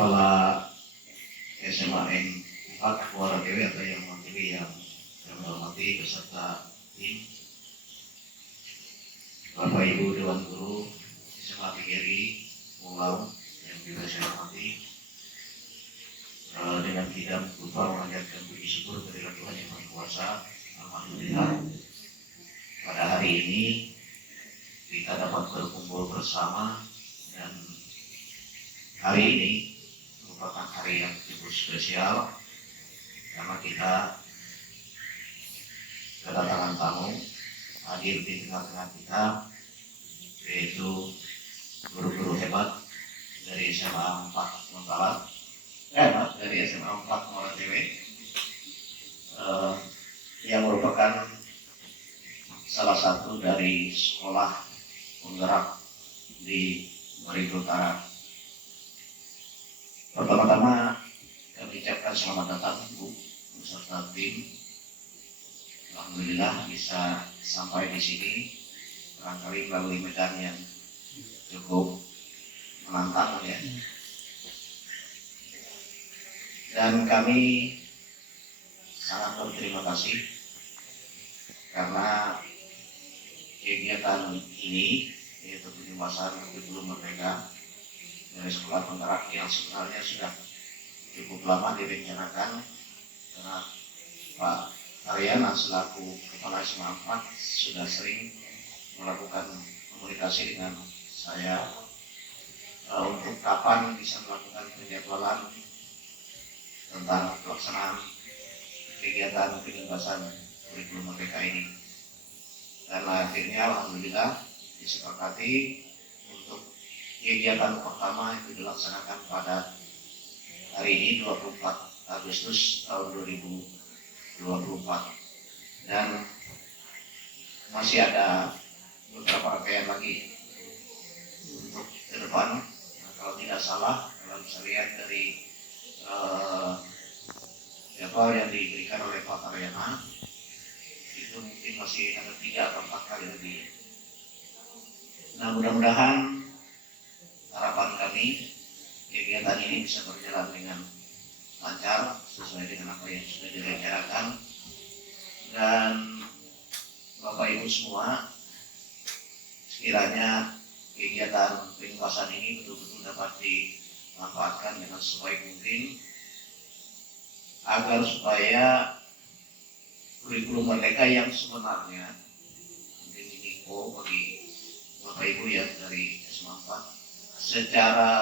Kepala SMA N4 Muara Dewi atau yang mewakili yang hormati beserta tim, Bapak Ibu Dewan Guru SMA PGRI Pulau yang juga saya hormati, dengan tidak lupa memanjatkan puji syukur kepada Tuhan Yang Maha Kuasa. Alhamdulillah, pada hari ini kita dapat berkumpul bersama, dan hari ini merupakan hari yang cukup spesial karena kita kedatangan tamu hadir di tengah-tengah kita, yaitu guru-guru hebat dari SMA 4 Mentalat, dari SMA 4 Muara Dewi, yang merupakan salah satu dari sekolah penggerak di Merauke Utara. Pertama-tama kami ucapkan selamat datang Bu beserta tim. Alhamdulillah bisa sampai di sini, barangkali melalui medan yang cukup menantang ya. Dan kami sangat berterima kasih karena kegiatan ini, yaitu penyumasan kurikulum merdeka dari sekolah penggerak yang sebenarnya sudah cukup lama direncanakan, karena Pak Ariana selaku Kepala SMA 4 sudah sering melakukan komunikasi dengan saya untuk kapan bisa melakukan penjadwalan tentang pelaksanaan kegiatan penyumasan kurikulum merdeka ini. Dan akhirnya alhamdulillah disepakati untuk kegiatan pertama itu dilaksanakan pada hari ini 24 Agustus tahun 2024, dan masih ada beberapa rangkaian lagi untuk ke depan. Nah, kalau tidak salah, kalau bisa lihat dari jadwal yang diberikan oleh Pak Ariana, itu mungkin masih ada 3 atau 4 kali lagi. Nah, mudah-mudahan harapan kami kegiatan ini bisa berjalan dengan lancar sesuai dengan apa yang sudah direncanakan, dan Bapak Ibu semua, sekiranya kegiatan penyumasan ini betul-betul dapat dimanfaatkan dengan sebaik mungkin, agar supaya kurikulum merdeka yang sebenarnya mungkin ini bagi Bapak Ibu ya dari SMA 4 secara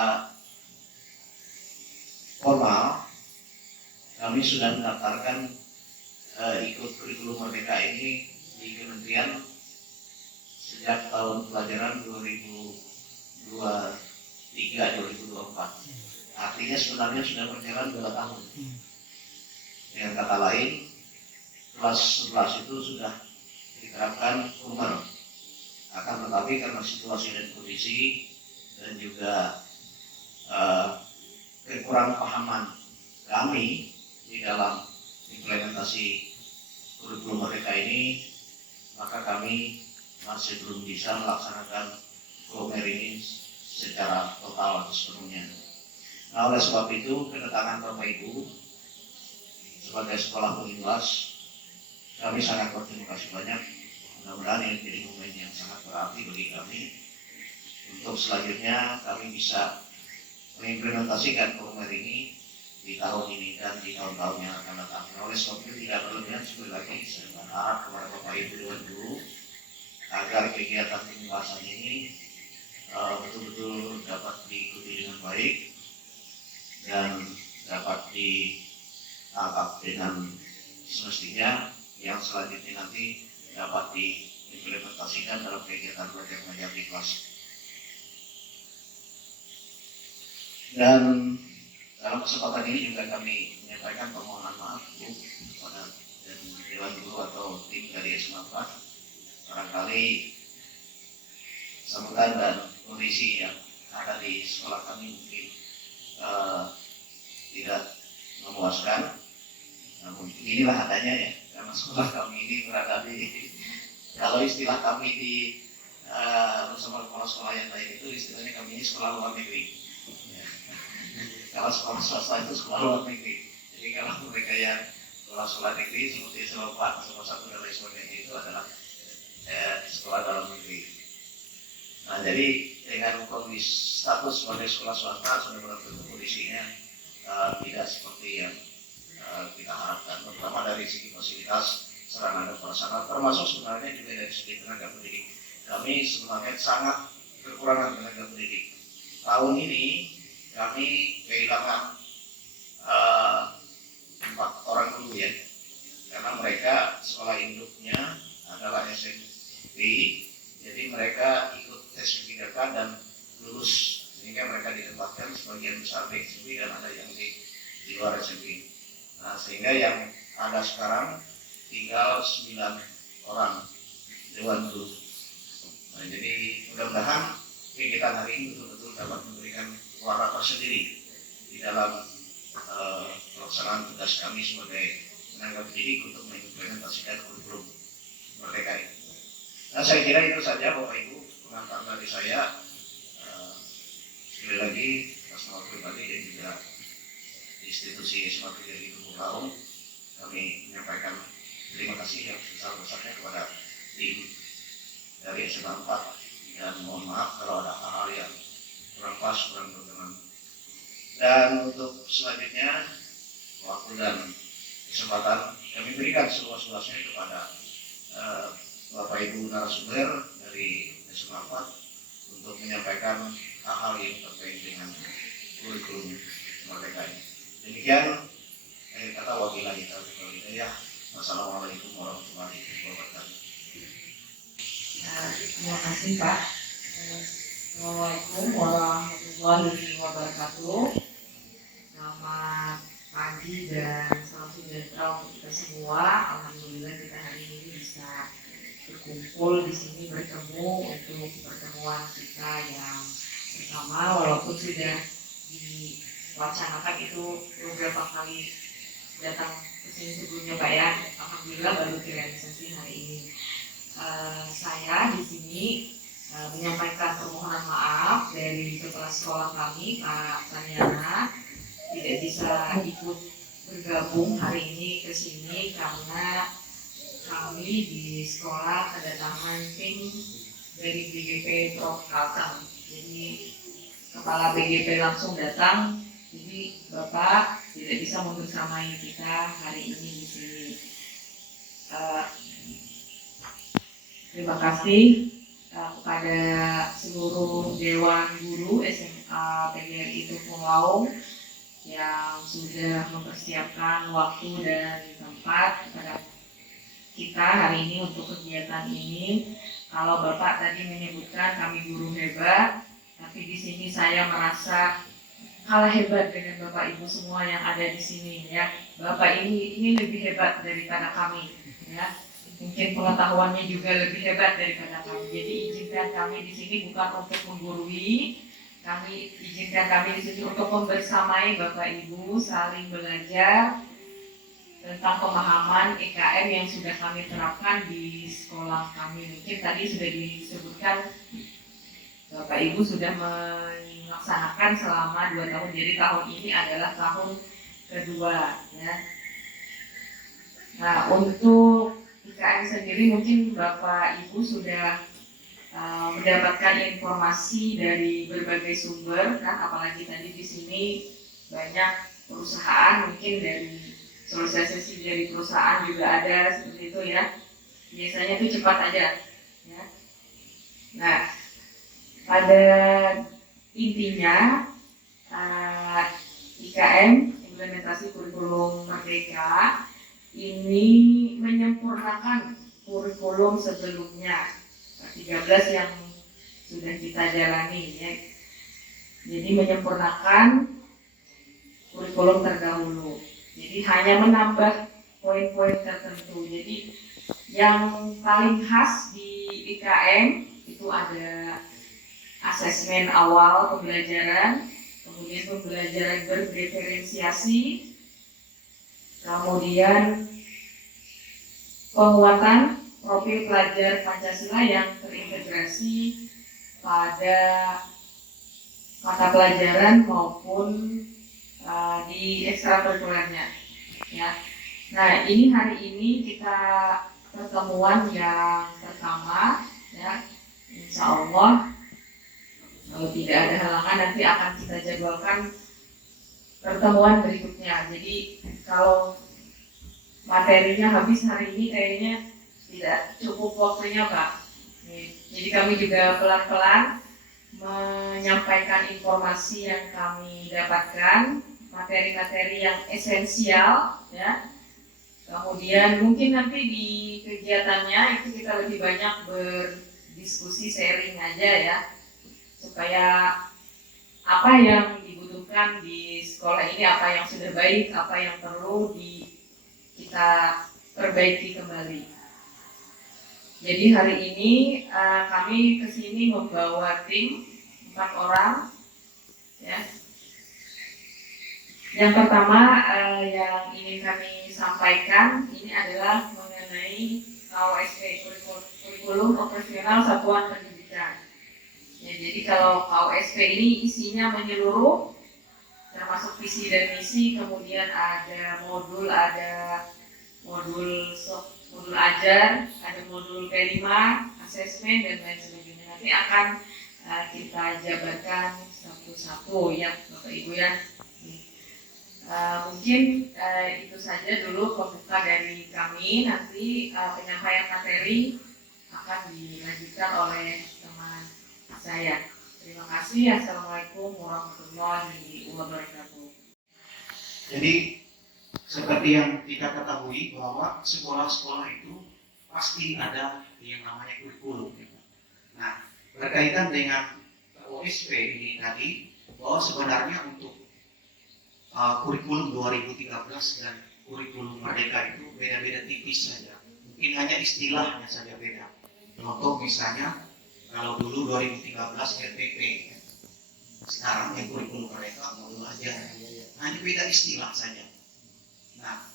formal kami sudah mendaftarkan ikut kurikulum merdeka ini di Kementerian sejak tahun pelajaran 2023-2024. Artinya sebenarnya sudah berjalan 2 tahun. Dengan kata lain, kelas 11 itu sudah diterapkan formal. Akan tetapi karena situasi dan kondisi dan juga kekurang pahaman kami di dalam implementasi kurikulum merdeka ini, maka kami masih belum bisa melaksanakan program ini secara total atau sepenuhnya. Nah, oleh sebab itu kedatangan Bapak Ibu sebagai sekolah pengimbas, kami sangat berterima kasih banyak. Mudah-mudahan ini menjadi momen yang sangat berarti bagi kami untuk selanjutnya kami bisa mengimplementasikan program ini di tahun ini dan di tahun-tahun yang akan datang. Oleh sebab itu tidak berlebihan, sekali lagi saya berharap kepada Bapak Ibu Dewan Guru agar kegiatan pembahasan ini betul-betul dapat diikuti dengan baik dan dapat ditangkap dengan semestinya, yang selanjutnya nanti dapat diimplementasikan dalam kegiatan belajar mengajar di kelas. Dan dalam kesempatan ini juga kami menyampaikan permohonan maaf Bu kepada Dewan Guru atau tim dari SMA 4. Barangkali sambutan dan kondisi yang ada di sekolah kami mungkin tidak memuaskan. Namun inilah adanya ya, karena sekolah kami ini berada di, kalau istilah kami di bersama kepala sekolah yang lain itu istilahnya kami ini sekolah luar negeri. Kalau sekolah swasta itu sekolah luar negeri. Jadi kalau mereka yang sekolah negeri seperti sekolah 4, sekolah 1 dan lain sebagainya itu adalah sekolah dalam negeri. Nah, jadi dengan kondisi status sebagai sekolah swasta sudah tentu kondisinya tidak seperti yang kita harapkan, terutama dari segi fasilitas, sarana dan prasarana, termasuk sebenarnya juga dari segi tenaga pendidik. Kami sebenarnya sangat kekurangan tenaga pendidik. Tahun ini kami kehilangan 4 orang guru ya, karena mereka sekolah induknya adalah SMP, jadi mereka ikut tes P3K dan lulus, sehingga mereka ditempatkan sebagian besar di SMP dan ada yang di luar SMP. Nah, sehingga yang ada sekarang tinggal 9 orang dewan guru. Nah, jadi mudah-mudahan kegiatan hari ini betul-betul dapat memberikan warna tersendiri di dalam pelaksanaan tugas kami sebagai tenaga pendidik untuk mengimplementasikan kurikulum Merdeka ini. Nah, saya kira itu saja Bapak Ibu pengantar dari saya. Sekali lagi atas nama pribadi dan juga institusi SMA 3 Laung, kami menyampaikan terima kasih yang sebesar-besarnya kepada tim dari SMA 4 dan mohon maaf kalau ada hal-hal yang kurang pas, kurang berkenan. Dan untuk selanjutnya waktu dan kesempatan kami berikan seluas-luasnya kepada Bapak Ibu narasumber dari SMA 4 untuk menyampaikan hal-hal yang terkait dengan kurikulum Merdeka ini. Demikian akhir kata, wabillahi taufiq wal hidayah. Wassalamualaikum warahmatullahi wabarakatuh. Terima kasih Pak. Assalamualaikum warahmatullahi wabarakatuh. Selamat pagi dan salam sejahtera untuk kita semua. Alhamdulillah kita hari ini bisa berkumpul di sini, bertemu untuk pertemuan kita yang pertama, walaupun sudah diwacanakan itu beberapa kali datang ke sini sebelumnya Pak ya. Alhamdulillah baru direalisasi hari ini. Saya di sini menyampaikan permohonan maaf dari kepala sekolah kami Pak Tanyana tidak bisa ikut bergabung hari ini ke sini karena kami di sekolah kedatangan tim dari BGP Prof Kalteng. Jadi kepala BGP langsung datang, jadi Bapak tidak bisa membersamai kita hari ini di sini. Terima kasih kepada seluruh Dewan Guru SMA PGRI Tukung Laung yang sudah mempersiapkan waktu dan tempat kepada kita hari ini untuk kegiatan ini. Kalau Bapak tadi menyebutkan kami guru hebat, tapi di sini saya merasa kalah hebat dengan Bapak Ibu semua yang ada di sini ya. Bapak ini lebih hebat daripada kami ya. Mungkin pengetahuannya juga lebih hebat daripada kami. Jadi izinkan kami di sini bukan untuk menggurui, izinkan kami di sini untuk membersamai Bapak Ibu, saling belajar tentang pemahaman IKM yang sudah kami terapkan di sekolah kami. Mungkin tadi sudah disebutkan Bapak Ibu sudah melaksanakan selama 2 tahun. Jadi tahun ini adalah tahun kedua ya. Nah, untuk IKM sendiri mungkin Bapak Ibu sudah mendapatkan informasi dari berbagai sumber kan, apalagi tadi di sini banyak perusahaan, mungkin dari sosialisasi dari perusahaan juga ada seperti itu ya. Biasanya itu cepat aja ya. Nah, pada intinya IKM implementasi kurikulum Merdeka ini menyempurnakan kurikulum sebelumnya 13 yang sudah kita jalani ya. Jadi menyempurnakan kurikulum terdahulu. Jadi hanya menambah poin-poin tertentu. Jadi yang paling khas di IKM itu ada asesmen awal pembelajaran, kemudian pembelajaran berdiferensiasi, kemudian penguatan profil pelajar Pancasila yang terintegrasi pada mata pelajaran maupun di ekstrakurikulernya. Ya. Nah, ini hari ini kita pertemuan yang pertama, ya. Insya Allah kalau tidak ada halangan nanti akan kita jadwalkan pertemuan berikutnya. Jadi kalau materinya habis hari ini kayaknya tidak cukup waktunya, Pak. Jadi kami juga pelan-pelan menyampaikan informasi yang kami dapatkan, materi-materi yang esensial, ya. Kemudian mungkin nanti di kegiatannya itu kita lebih banyak berdiskusi, sharing aja ya, supaya apa yang dibutuhkan di sekolah ini, apa yang sudah baik, apa yang perlu kita perbaiki kembali. Jadi hari ini kami kesini membawa tim 4 orang, ya. Yang pertama yang ingin kami sampaikan ini adalah mengenai KOSP, kurikulum operasional satuan pendidikan. Ya, jadi kalau KOSP ini isinya menyeluruh, termasuk visi dan misi, kemudian ada modul ajar, ada modul P5, asesmen dan lain sebagainya. Nanti akan kita jabarkan satu-satu ya Bapak Ibu ya. Mungkin itu saja dulu pembuka dari kami. Nanti penyampaian materi akan dilanjutkan oleh teman saya. Terima kasih. Assalamualaikum warahmatullahi wabarakatuh. Jadi seperti yang kita ketahui bahwa sekolah-sekolah itu pasti ada yang namanya kurikulum. Nah, berkaitan dengan OSP ini tadi, bahwa sebenarnya untuk kurikulum 2013 dan kurikulum Merdeka itu beda-beda tipis saja. Mungkin hanya istilahnya saja beda. Contoh misalnya, kalau dulu 2013 RPP, sekarang yang kurikulum Merdeka modul aja. Hanya beda istilah saja. Nah,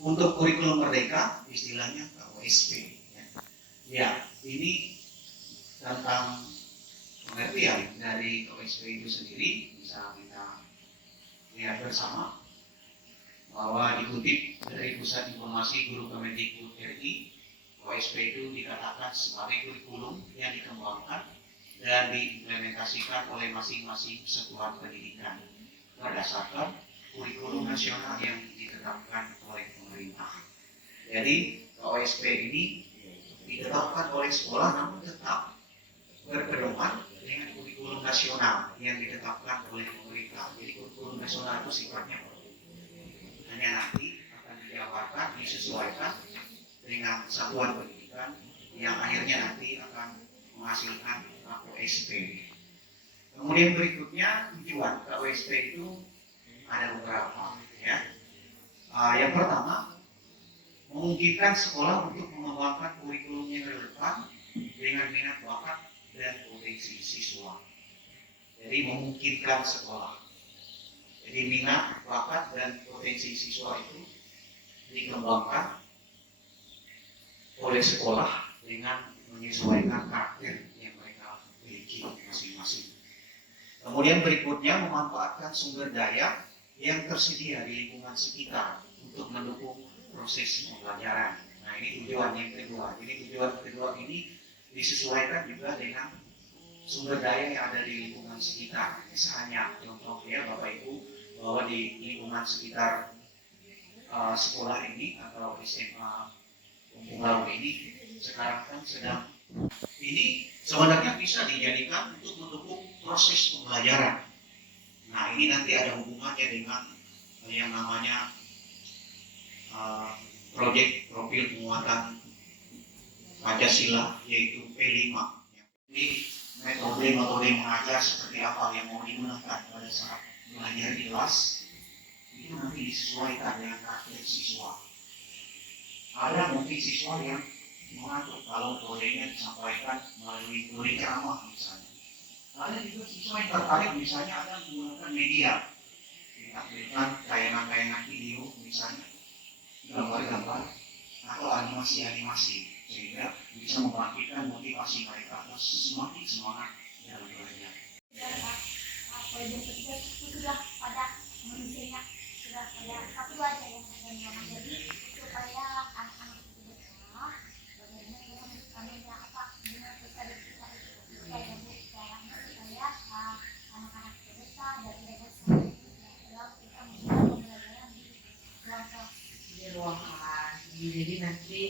untuk kurikulum Merdeka istilahnya KOSP. Ya, ini tentang pengertian dari KOSP itu sendiri bisa kita lihat bersama bahwa dikutip dari Pusat Informasi Guru Kemendikbud RI, KOSP itu dikatakan sebagai kurikulum yang dikembangkan dan diimplementasikan oleh masing-masing satuan pendidikan berdasarkan kurikulum nasional yang ditetapkan oleh pemerintah. Jadi KOSP ini ditetapkan oleh sekolah namun tetap berpedoman dengan kurikulum nasional yang ditetapkan oleh pemerintah. Jadi kurikulum nasional itu sifatnya hanya nanti akan dijabarkan, disesuaikan dengan satuan pendidikan yang akhirnya nanti akan menghasilkan KOSP. Kemudian berikutnya tujuan KOSP itu ada beberapa, ya. Yang pertama, memungkinkan sekolah untuk mengembangkan kurikulum yang relevan dengan minat bakat dan potensi siswa. Jadi memungkinkan sekolah. Jadi minat, bakat, dan potensi siswa itu dikembangkan oleh sekolah dengan menyesuaikan karakter yang mereka miliki masing-masing. Kemudian berikutnya memanfaatkan sumber daya yang tersedia di lingkungan sekitar untuk mendukung proses pembelajaran. Nah, ini tujuan yang kedua. Jadi tujuan kedua ini disesuaikan juga dengan sumber daya yang ada di lingkungan sekitar. Misalnya contoh ya Bapak Ibu, bahwa di lingkungan sekitar sekolah ini atau SMA Kampung Laut ini sekarang kan sedang ini sebenarnya bisa dijadikan untuk mendukung proses pembelajaran. Nah, ini nanti ada hubungannya dengan yang namanya proyek profil penguatan Pancasila yaitu P5. Ini metode mengajar seperti apa yang mau digunakan pada saat belajar di kelas itu nanti disesuaikan dengan karakter siswa. Ada mungkin siswa yang mengatur kalau kodenya disampaikan melalui teori ceramah misalnya. Ada juga siswa yang tertarik misalnya ada menggunakan media, ditampilkan tayangan-tayangan video misalnya, gambar-gambar atau animasi-animasi sehingga bisa membangkitkan motivasi mereka atau semakin semangat dalam belajar. pelajar ketiga itu sudah pada manusianya sudah pada satu aja yang ada jadi supaya anak-anak itu berkah bagaimana kita mengambilnya apa dengan besar kita itu supaya caranya supaya anak-anak itu besar dan tidak bosan dalam kita membuat pembelajaran di ruang kelas. Di ruang kelas. Jadi nanti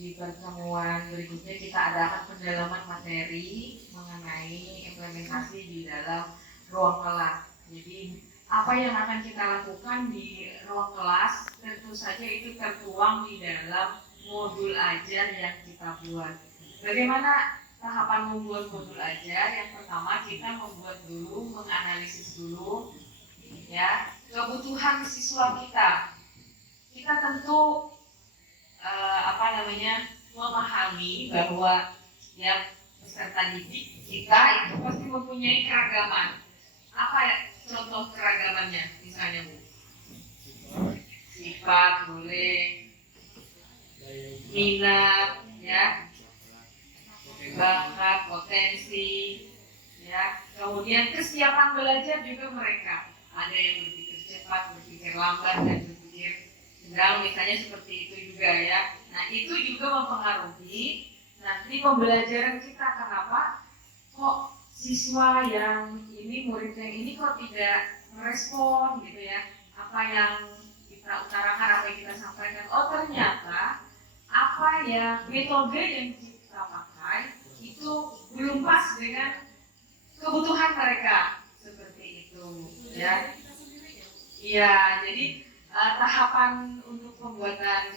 di pertemuan berikutnya kita adakan pendalaman materi mengenai implementasi di dalam ruang kelas. Jadi apa yang akan kita lakukan di ruang kelas tentu saja itu tertuang di dalam modul ajar yang kita buat. Bagaimana tahapan membuat modul ajar? Yang pertama kita membuat dulu, menganalisis dulu ya kebutuhan siswa kita. Kita tentu memahami bahwa ya peserta didik kita itu pasti mempunyai keragaman. Apa ya contoh keragamannya? Misalnya Bu, sifat boleh, minat, ya, bakat, potensi, ya. Kemudian kesiapan belajar juga mereka. Ada yang berpikir cepat, berpikir lambat, dan berpikir sedang, misalnya seperti itu juga ya. Nah itu juga mempengaruhi nanti pembelajaran kita. Kenapa? Kok siswa yang ini, murid yang ini kok tidak merespon gitu ya, apa yang kita utarakan, apa yang kita sampaikan. Oh ternyata apa ya metode yang kita pakai itu belum pas dengan kebutuhan mereka, seperti itu ya. Iya, jadi tahapan untuk pembuatan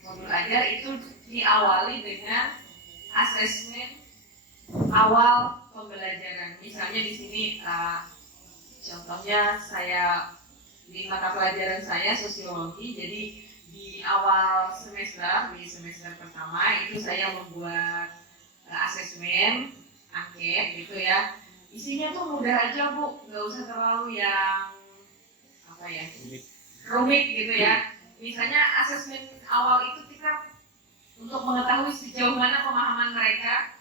modul ajar itu diawali dengan asesmen awal pembelajaran. Misalnya di sini contohnya saya di mata pelajaran saya sosiologi. Jadi di awal semester, di semester pertama itu saya membuat asesmen angket gitu ya. Isinya tuh mudah aja Bu, nggak usah terlalu yang apa ya rumit gitu ya. Misalnya asesmen awal itu kita untuk mengetahui sejauh mana pemahaman mereka,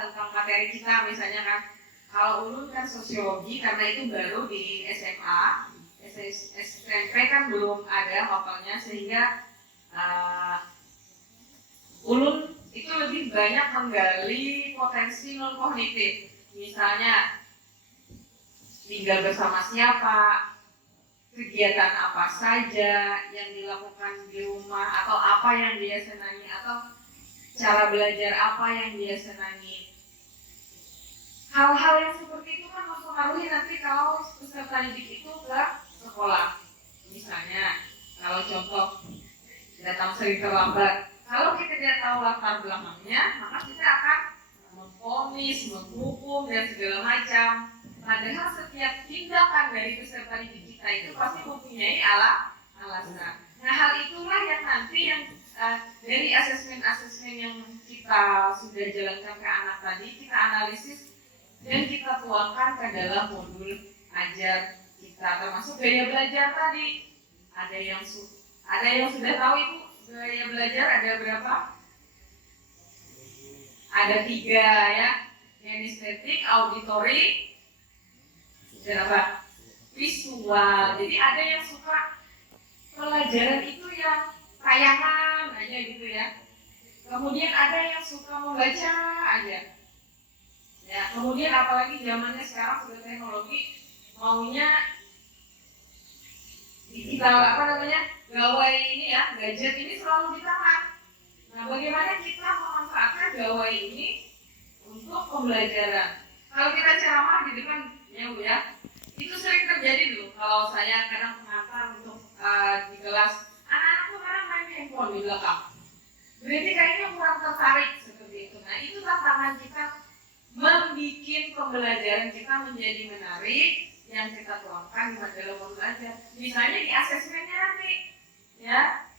tentang materi kita. Misalnya kan kalau ulun kan sosiologi, karena itu baru di SMA, SMP kan belum ada hafalnya, sehingga ulun itu lebih banyak menggali potensi non kognitif. Misalnya tinggal bersama siapa, kegiatan apa saja yang dilakukan di rumah, atau apa yang dia senangi, atau cara belajar apa yang dia senangi. Hal-hal yang seperti itu kan mempengaruhi nanti kalau peserta didik itu ke sekolah. Misalnya, kalau contoh datang sering terlambat, kalau kita tidak tahu latar belakangnya, maka kita akan memvonis, menghukum, dan segala macam. Padahal setiap tindakan dari peserta didik kita itu pasti mempunyai alasan. Nah hal itulah yang nanti yang dari asesmen-asesmen yang kita sudah jalankan ke anak tadi, kita analisis dan kita tuangkan ke dalam modul ajar kita, termasuk gaya belajar tadi. Ada yang sudah tahu Ibu gaya belajar ada berapa? Ada 3 ya, kinestetik, auditory, dan apa? Visual. Jadi ada yang suka pelajaran itu yang tayangan aja gitu ya. Kemudian ada yang suka membaca aja. Ya, kemudian apalagi zamannya sekarang sudah teknologi, maunya kita gawai ini ya, gadget ini selalu di tangan. Nah, bagaimana kita memanfaatkan gawai ini untuk pembelajaran? Kalau kita ceramah di depan ya Bu ya, itu sering terjadi dulu. Kalau saya kadang mengantar untuk di kelas, anak-anak tuh kadang main handphone di belakang. Berarti kayaknya kurang tertarik seperti itu. Nah, itu tantangan kita membuat pembelajaran kita menjadi menarik yang kita tuangkan di dalam modul ajar. Misalnya di asesmennya nanti, ya,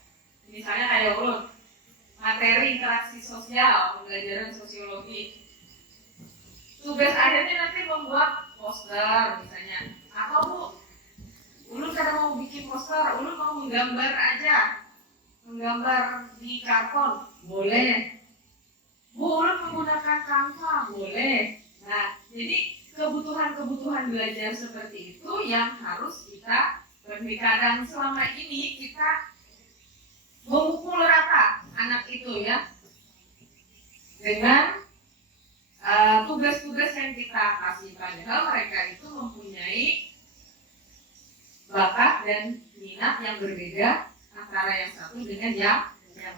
misalnya kayak materi interaksi sosial, pembelajaran sosiologi. Tugas akhirnya nanti membuat poster misalnya. Atau Bu, ulun kadang mau bikin poster, ulun mau menggambar aja, menggambar di karton, boleh. boleh menggunakan Canva, boleh. Nah, jadi kebutuhan-kebutuhan belajar seperti itu yang harus kita penuhi. Kadang selama ini kita memukul rata anak itu ya dengan tugas-tugas yang kita kasih, padahal mereka itu mempunyai bakat dan minat yang berbeda antara yang satu dengan yang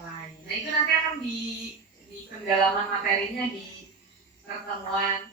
lain. Nah itu nanti akan di pendalaman materinya di pertemuan